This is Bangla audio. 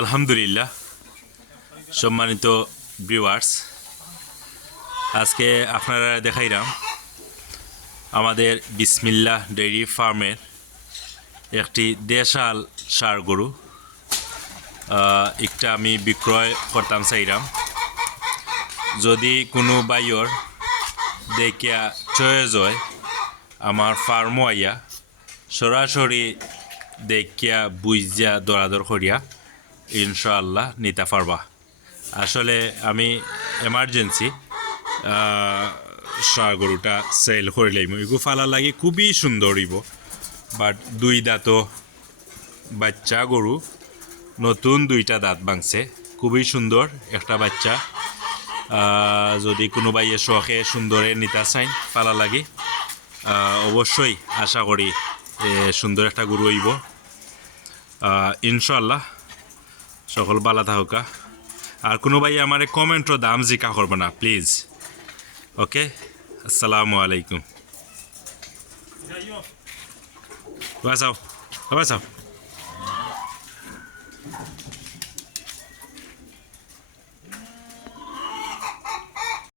আলহামদুলিল্লাহ, সম্মানিত ভিউয়ার্স, আজকে আপনারা দেখাইলাম আমাদের বিসমিল্লাহ ডেইরি ফার্মের একটি দেশাল ষাঁড় গরু। একটা আমি বিক্রয় করতাম চাইলাম। যদি কোনো বাইর দেখিয়া চয়েস হয় আমার ফার্মও আইয়া সরাসরি দেখিয়া বুঝিয়া দরাদর করিয়া ইনশাআল্লাহ নিতে পারবা। আসলে আমি এমার্জেন্সি ষাঁড় গরুটা সেল করে লাইম। এগু ফালা লাগে খুবই সুন্দর হইব, বাট দুই দাঁত বাচ্চা গরু, নতুন দুইটা দাঁত ভাঙছে, খুবই সুন্দর একটা বাচ্চা। যদি কোনোবাই শখে সুন্দরে নিতে চাই ফালা লাগে, অবশ্যই আশা করি সুন্দর একটা গরু হইব ইনশাআল্লাহ। সকল বালা থাকা। আর কোনো ভাই আমার কমেন্টর দাম জিকা করবে না প্লিজ। ওকে, আসসালামু আলাইকুম। বাসাও বাসাও।